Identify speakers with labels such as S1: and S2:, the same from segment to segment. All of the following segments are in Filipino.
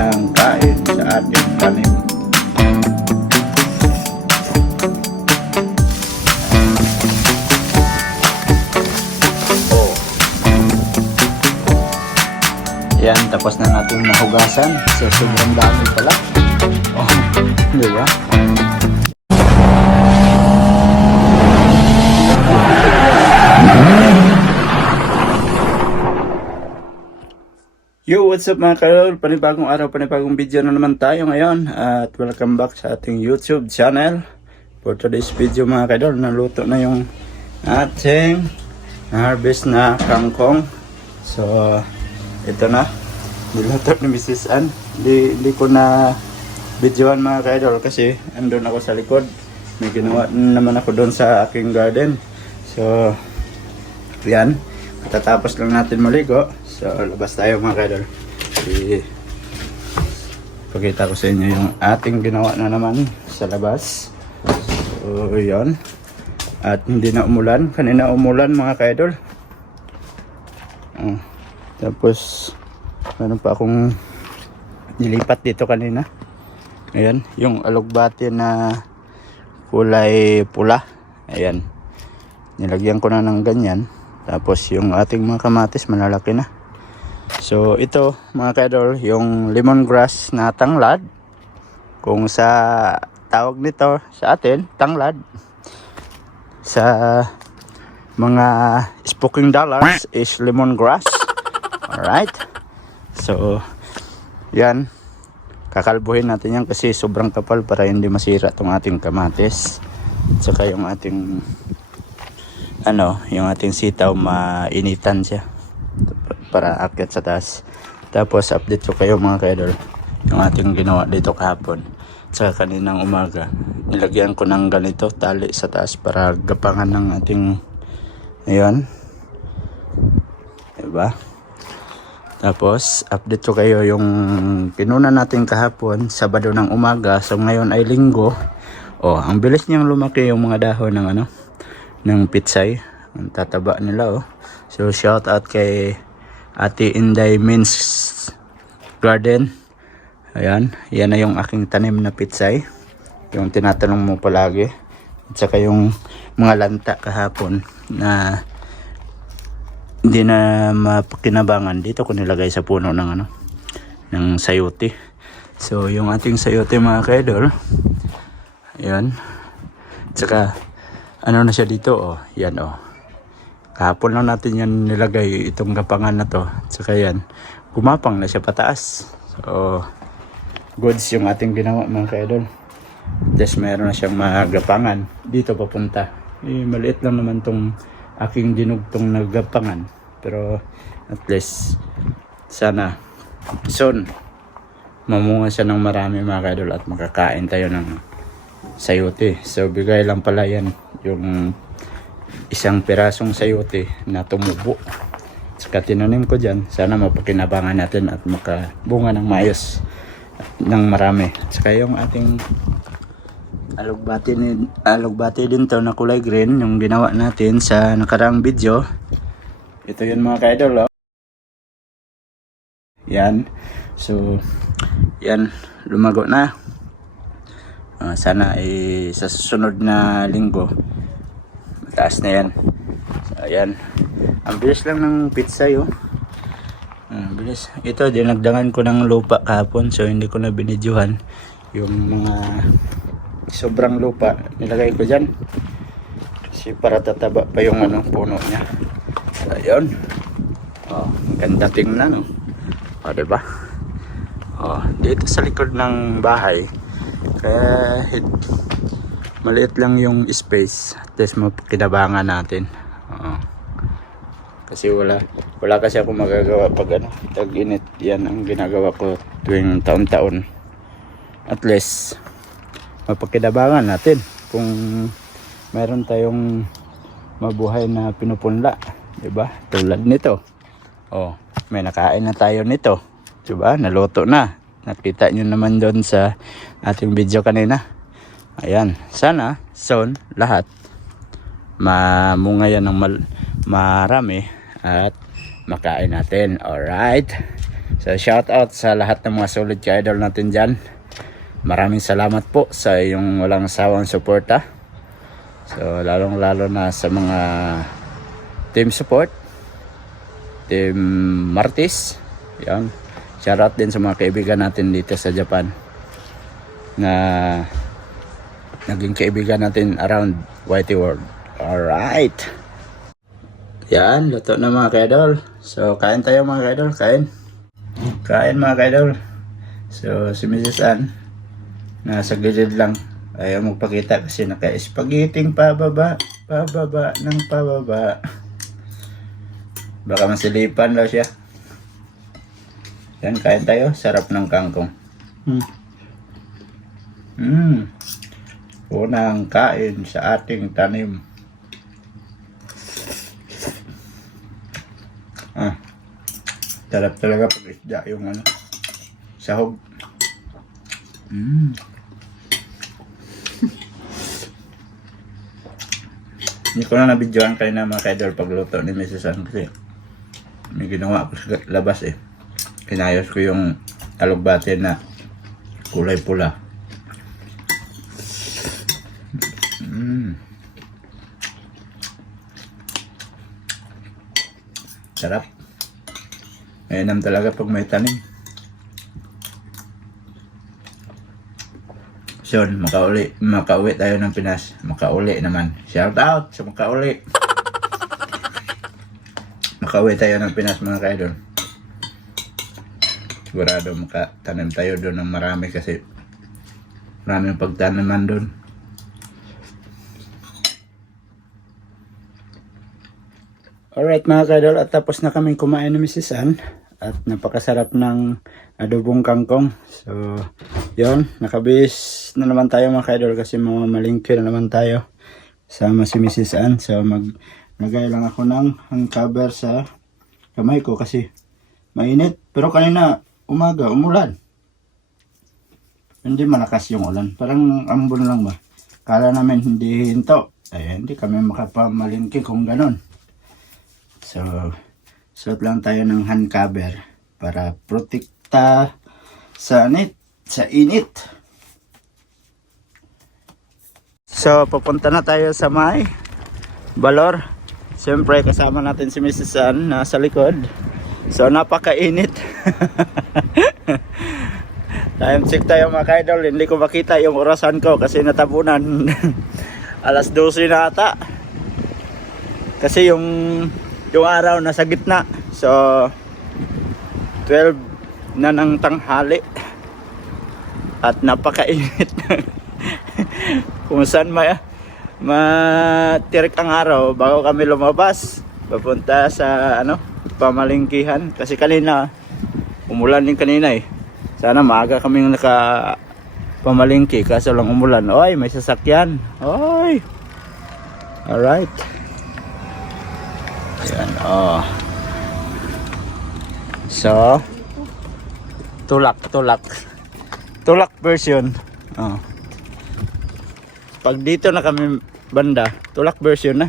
S1: ng kain sa ating tanim. Oh. Yan, tapos na natin nahugasan. So, sobrang dami pala. Oh, di ba? What's up mga kalol? Panibagong araw, panibagong video na naman tayo ngayon at welcome back sa ating YouTube channel. For today's video mga kadol, naluto na yung ating harvest na kangkong. So, ito na. Niluto ni Mrs. Ann. Hindi, hindi ko na videoan mga kadol kasi andun ako sa likod. May ginawa naman ako doon sa aking garden. So, yan. Katatapos lang natin maligo. So, labas tayo mga kadol. I pakita ko sa inyo yung ating ginawa na naman sa labas. So, yun. At hindi na umulan. Kanina umulan mga kadol. Oh. Tapos, meron pa akong nilipat dito kanina. Ayan, yung alugbati na kulay pula. Ayan. Nilagyan ko na ng ganyan. Tapos yung ating mga kamatis malalaki na. So ito mga kadol, yung lemongrass na tanglad. Kung sa tawag nito sa atin, tanglad. Sa mga speaking dollars is lemongrass. Alright. So, yan. Kakalbuhin natin yan kasi sobrang kapal para hindi masira itong ating kamatis. Tsaka yung ating ano, yung ating sitaw mainitan siya para akyat sa taas. Tapos update ko kayo mga kaidol yung ating ginawa dito kahapon. Tsaka kaninang umaga, nilagyan ko ng ganito tali sa taas para gapangan ng ating ayun. Diba? Tapos, update ko kayo yung pinuna natin kahapon, Sabado ng umaga. So, ngayon ay linggo. Oh, ang bilis niyang lumaki yung mga dahon ng ano, ng pitsay. Ang tataba nila oh. So shout out kay Ate Inday Mins Garden. Ayan, yan na yung aking tanim na pitsay. Yung tinatanong mo palagi. At saka yung mga lanta kahapon na hindi na mapakinabangan dito ko nilagay sa puno ng ano ng sayote. So yung ating sayote mga kaidol. Ayan. Tsaka ano na siya dito oh. Yan oh. Kahapon lang natin yan nilagay itong gapangan na to. Tsaka yan. Gumapang na siya pataas. So goods yung ating ginawa mga kaidol. Tapos meron na siyang mga gapangan dito papunta. Eh, maliit lang naman tong aking dinugtong na gapangan. Pero at least sana soon mamunga siya ng marami mga kaidol at makakain tayo ng sayote. So bigay lang pala yan yung isang pirasong sayote na tumubo. Saka tinanim ko dyan. Sana mapakinabangan natin at makabunga ng maayos ng marami. Saka yung ating alugbati, ni, alugbati din to na kulay green yung ginawa natin sa nakaraang video. Ito yun mga kaidol. Oh. Yan. So, yan. Lumago na. Ah, sana ay sa susunod na linggo mataas na yan. So, ayan. Ang bilis lang ng pizza yo ang bilis. Ito dinagdangan ko ng lupa kahapon so hindi ko na binidyohan yung mga sobrang lupa. Nilagay ko dyan. Kasi para tataba pa yung ano, puno niya. So, ayun oh, ganda tingnan no? oh, diba? Oh, dito sa likod ng bahay kaya hit, maliit lang yung space. At least mapakinabangan natin. Oo. kasi wala wala kasi ako magagawa pag ano tag init. Yan ang ginagawa ko tuwing taon-taon. At least mapakinabangan natin kung meron tayong mabuhay na pinupunla di ba? Tulad nito. Oh may nakain na tayo nito. Di ba? Naluto na. Nakita nyo naman doon sa ating video kanina ayan sana soon lahat mamunga yan ng mal marami at makain natin alright So shout out sa lahat ng mga solid ka-idol natin dyan. Maraming salamat po sa iyong walang sawang suporta. So lalong lalo na sa mga team support, team Martis. Yan. Shout out din sa mga kaibigan natin dito sa Japan na naging kaibigan natin around Whitey World. Alright. Yan, luto na mga kaidol. So, kain tayo mga kaidol, kain. Kain mga kaidol. So, si Mrs. Ann, nasa gilid lang. Ayaw magpakita kasi naka-spaghetting pababa, pababa, ng pababa. Baka masilipan daw siya. Yan, kain tayo. Sarap ng kangkong. Hmm. Hmm. Unang kain sa ating tanim. Ah. Sarap talaga pag isda yung ano. Sahog. Mm. Hindi ko na nabidyoan kayo na mga kaidol pagluto ni Mrs. San kasi may ginawa ko sa labas eh. Kinayos ko yung alugbate na kulay pula. Sarap. Mainam talaga pag may tanim. So, makauli, makauwi tayo ng Pinas. Makauli naman. Shout out sa makauli. Makauwi tayo ng Pinas mga kaidol. Sigurado makatanim tayo doon ng marami kasi maraming pagtanaman doon. Alright mga kadol, at tapos na kaming kumain ni Mrs. Ann at napakasarap ng adobong kangkong. So, yon nakabis na naman tayo mga kadol kasi mga malingki na naman tayo sama si Mrs. Ann. So, mag nagay lang ako ng hand cover sa kamay ko kasi mainit. Pero kanina umaga, umulan. Hindi malakas yung ulan. Parang ambon lang ba? Kala namin hindi hinto. Ay, hindi kami makapamalingki kung ganon. So, suot lang tayo ng hand cover para protekta sa init, sa init. So, papunta na tayo sa may Balor. Siyempre, kasama natin si Mrs. San nasa likod. So, napakainit. Time check tayo mga kaidol. Hindi ko makita yung orasan ko kasi natabunan. Alas 12 na ata. Kasi yung yung araw nasa gitna. So 12 na ng tanghali. At napakainit. Kung saan may matirik ang araw bago kami lumabas papunta sa ano pamalingkihan kasi kanina umulan din kanina eh sana maaga kaming naka pamalingki kaso lang umulan oy may sasakyan oy alright yan, oh. So, tulak, tulak. Tulak version. Oh. Pag dito na kami banda, tulak version na.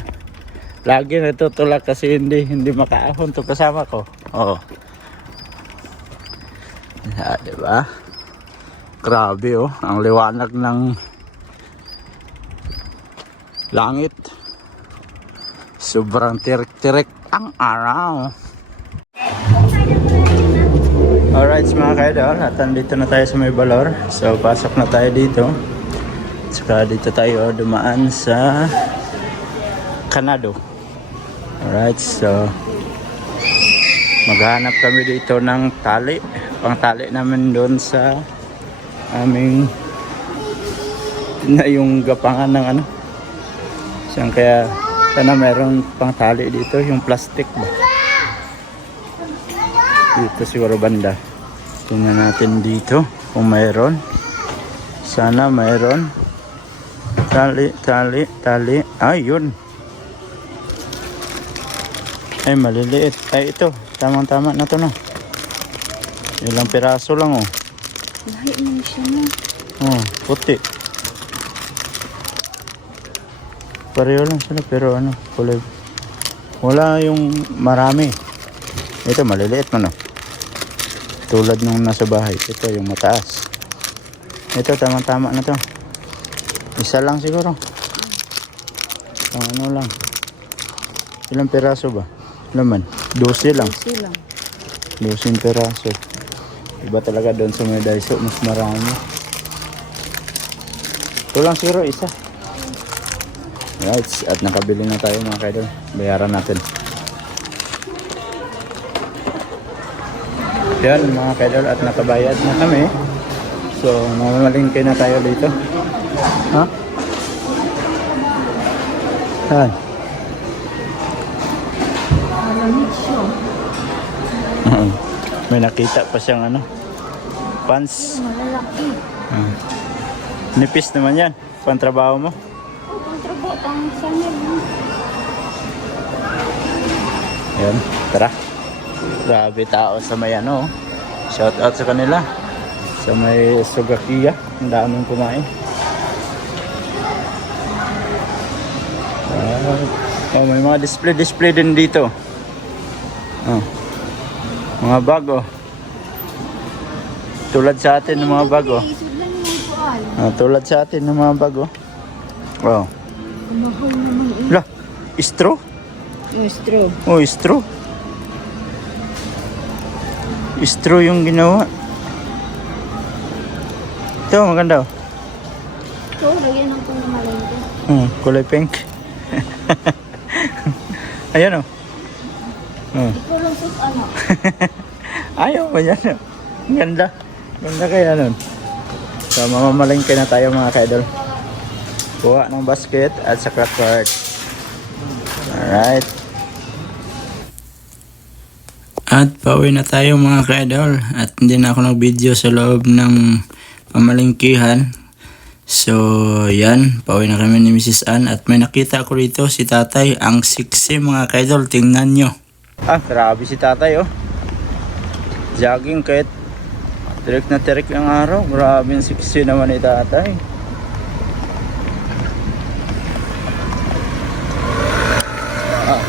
S1: Lagi na ito tulak kasi hindi hindi makaahon to kasama ko. Oo. Yeah, di ba? Grabe oh, ang liwanag ng langit. Sobrang tirik-tirik ang araw. Alright mga kaidol, at andito na tayo sa may balor. So pasok na tayo dito. Saka dito tayo dumaan sa Kanado. Alright, so maghanap kami dito ng tali. Pang tali namin doon sa aming na yung gapangan ng ano. Saan kaya sana meron pang tali dito, yung plastic ba? Dito siguro banda. Tingnan natin dito kung mayroon. Sana mayroon. Tali, tali, tali. Ay, yun. Ay, maliliit. Ay, ito. Tamang-tama na to, no? Ilang piraso lang, oh.
S2: Lahi man siya no.
S1: Oh, puti. Pareho lang sila pero ano, kulay. Wala yung marami. Ito maliliit man oh. Tulad nung nasa bahay. Ito yung mataas. Ito, tama-tama na to. Isa lang siguro. Ang ano lang. Ilang peraso ba? Laman. 12 lang.
S2: Kasi lang.
S1: 12 peraso. Iba talaga doon sa may daiso. Mas marami. Ito lang siguro isa. Right. At nakabili na tayo mga kaidol. Bayaran natin. Yan mga kaidol. At nakabayad na kami. So, mamamalingkay na tayo dito. Ha? Saan? Oo. May nakita pa siyang ano. Pants.
S2: Malalaki.
S1: Ah. Nipis naman yan. Pantrabaho mo.
S2: Oh, kontrabo ang channel mo.
S1: Yan. Tara. Grabe tao sa may ano. oh. Shout out sa kanila. Sa may Sugakia. Ang daming kumain. Ah. Oh, may mga display-display din dito. Oh. Mga bago. Tulad sa atin ng mga bago. Ah, tulad sa atin ng mga bago. Oh.
S2: Mahal naman eh.
S1: La, straw?
S2: Yung straw.
S1: Oh, straw. Straw yung ginawa. Ito, maganda. oh.
S2: Ito, lagyan ng pang malengke.
S1: Hmm, kulay pink. Ayan oh. Oh.
S2: Ikaw lang sus ano.
S1: Ayaw ba yan? oh. Ang Ganda. Ganda kaya nun. So, mamamalingke na tayo mga kaidol. Kuha ng basket at saka cart. Alright. At pauwi na tayo mga kaidol. At hindi na ako nag-video sa loob ng pamalingkihan. So, yan. Pauwi na kami ni Mrs. Ann. At may nakita ko dito si tatay. Ang sexy mga kaidol. Tingnan nyo. Ah, grabe si tatay oh. Jogging kahit tirik na tirik ang araw. Grabe yung sexy naman ni tatay. Ah.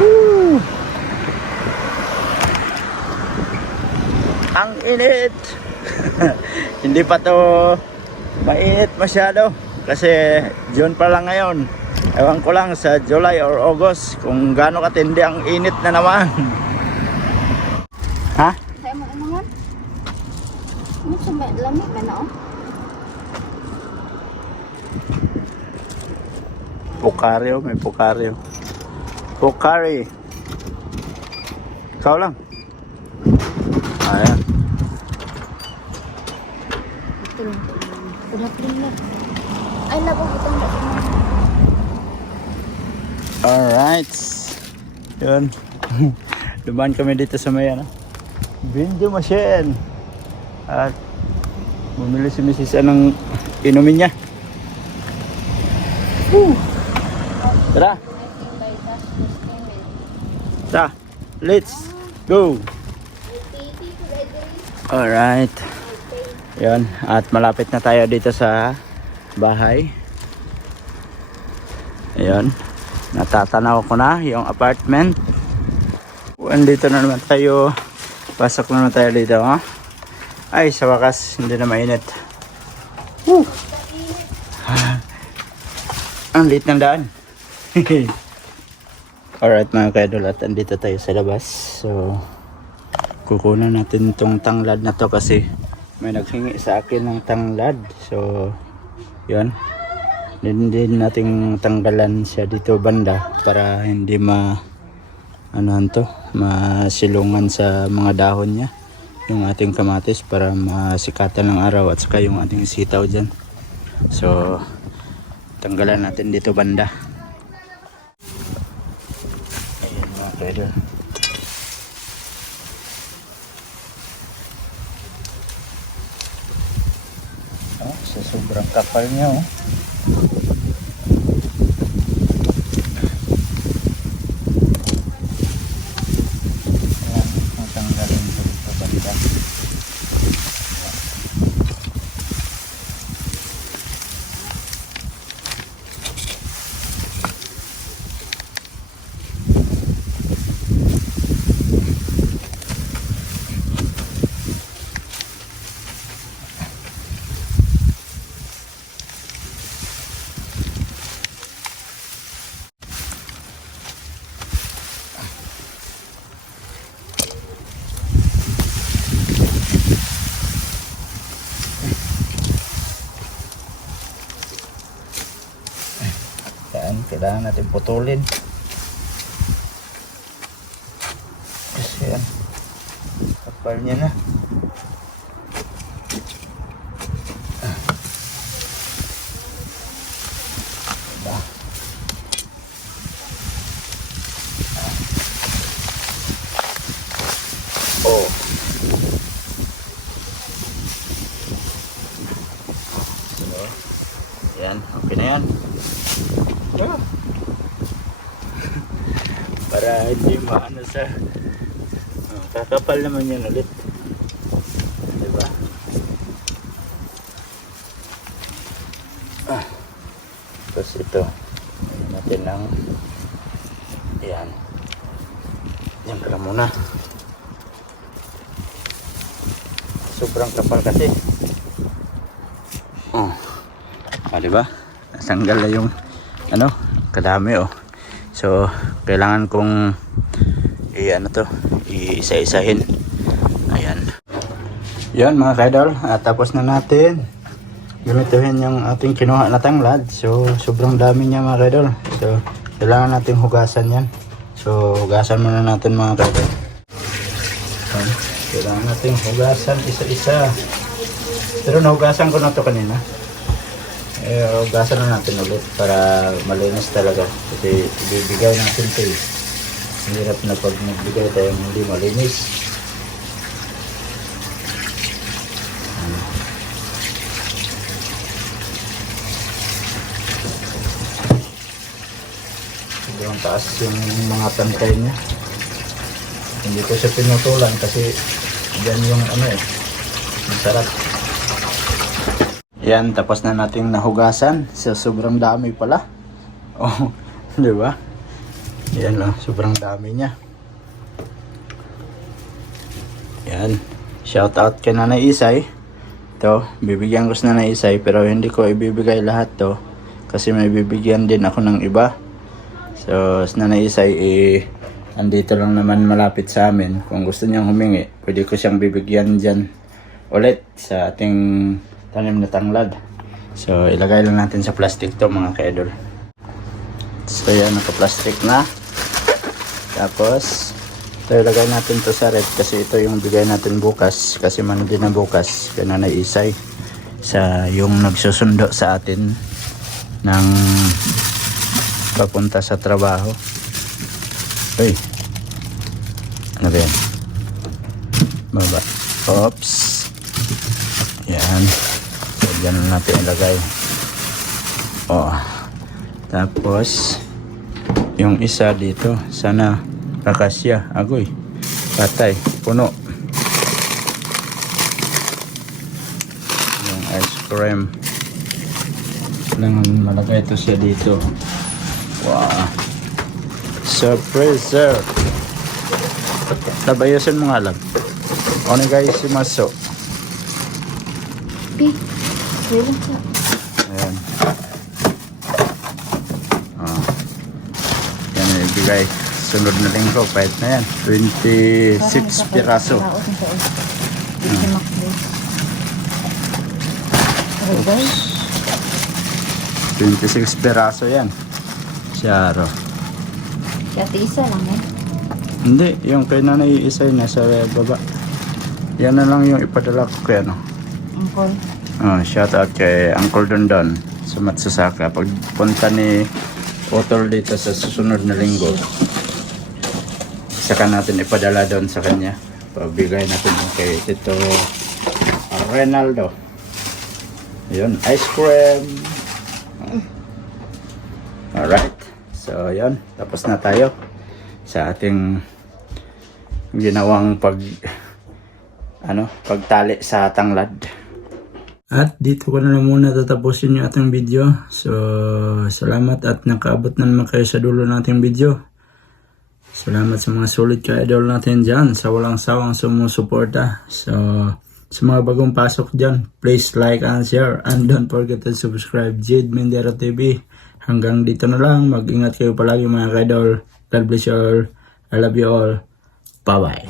S1: Woo! Ang init! Hindi pa to mainit masyado kasi June pa lang ngayon. Ewan ko lang sa July or August kung gaano katindi ang init na naman. ha?
S2: Sa'yo mo naman. Ano sa may lamig na no?
S1: Pukaryo, may pukaryo. Pukari. Ikaw lang. Ayan.
S2: Ito lang. Udah prila. Ay, labo itong
S1: Alright. Yun. Dumaan kami dito sa may ano. Binjo machine. At bumili si Mrs. Anong inumin niya. Woo. Tara. Tara. Let's go. Alright. Yun. At malapit na tayo dito sa bahay. Ayun. Natatanaw ko na yung apartment. Andito na naman tayo. Pasok na naman tayo dito. Ha? Ay, sa wakas, hindi na mainit. Woo! Ang lit ng daan. Alright mga kaidol at andito tayo sa labas. So, kukunan natin itong tanglad na to kasi may naghingi sa akin ng tanglad. So, yun. Din din nating tanggalan siya dito banda para hindi ma ano to, masilungan sa mga dahon niya yung ating kamatis para masikatan ng araw at saka yung ating sitaw dyan. So, tanggalan natin dito banda. Ayan mga kaidol. Oh, sa sobrang kapal niya oh. Ayan, natanggalin ko dito banda. Kailangan natin putulin. Kasi yan. Kapal niya na. Ah. Diba? Ah. Oh. So, yan. Okay na yan. Para hindi maano sa... Oh, kakapal naman yan ulit. Diba? Ah. Tapos ito. Ayan natin ng... Yan. Yan ka lang muna. Sobrang kapal kasi. Oh. Ah, diba? Nasanggal na yung ano, kadami oh. So, kailangan kong i ano to, iisa-isahin. Ayan. Yan mga kaidol, at tapos na natin gamitin yung ating kinuha na tanglad. So, sobrang dami niya mga kaidol. So, kailangan nating hugasan yan. So, hugasan muna natin mga kaidol. Kailangan nating hugasan isa-isa. Pero nahugasan ko na to kanina. Eh, hugasan na natin ulit para malinis talaga. Kasi ibibigay natin ito eh. Hirap na pag nagbigay tayo ng hindi malinis. Ano. Sobrang taas yung mga tantay niya. Hindi ko siya pinutulan kasi yan yung ano eh. Masarap. Yan, tapos na nating nahugasan. So, sobrang dami pala. Oh, di ba? Yan oh, sobrang dami niya. Yan. Shout out kay Nanay Isay. To, bibigyan ko si Nanay Isay pero hindi ko ibibigay lahat to kasi may bibigyan din ako ng iba. So, si Nanay Isay eh andito lang naman malapit sa amin. Kung gusto niyang humingi, pwede ko siyang bibigyan dyan ulit sa ating tanim na tanglad. So, ilagay lang natin sa plastic to mga kaidol. So, yan, naka-plastic na. Tapos, ito ilagay natin to sa red kasi ito yung bigay natin bukas. Kasi man din na bukas, kaya na isay sa yung nagsusundo sa atin ng papunta sa trabaho. Uy, ano ba yan? Baba. Oops. Yan. Na natin ilagay. Oh. Tapos, yung isa dito, sana kakasya. Agoy. Patay. Puno. Yung ice cream. Kailangan malagay ito siya dito. Wow. Surpriser. Tabayasan nga lang. Ano guys si Maso?
S2: Pi.
S1: Ayan. Oh. Yan ang ibigay. Sunod na linggo, pahit na yan. 26 piraso.
S2: Okay guys.
S1: 26 piraso yan. Siyaro.
S2: Kaya isa lang eh.
S1: Hindi, yung kay nanay isay nasa baba. Yan na lang yung ipadala ko kay ano.
S2: Angkol.
S1: Oh, shout out kay Uncle Dondon sa Matsusaka. Pagpunta ni Otol dito sa susunod na linggo, saka natin ipadala doon sa kanya. Pabigay natin kay Tito Renaldo. Yun, ice cream. Alright. So, yun. Tapos na tayo sa ating ginawang pag ano, pagtali sa tanglad. At dito ko na lang muna tatapusin yung ating video. So, salamat at nakaabot na naman kayo sa dulo ng ating video. Salamat sa mga solid ka-idol natin dyan sa walang sawang sumusuporta. So, sa mga bagong pasok dyan, please like and share and don't forget to subscribe Jade Mendera TV. Hanggang dito na lang. Mag-ingat kayo palagi mga ka-idol. God bless you all. I love you all. Bye-bye.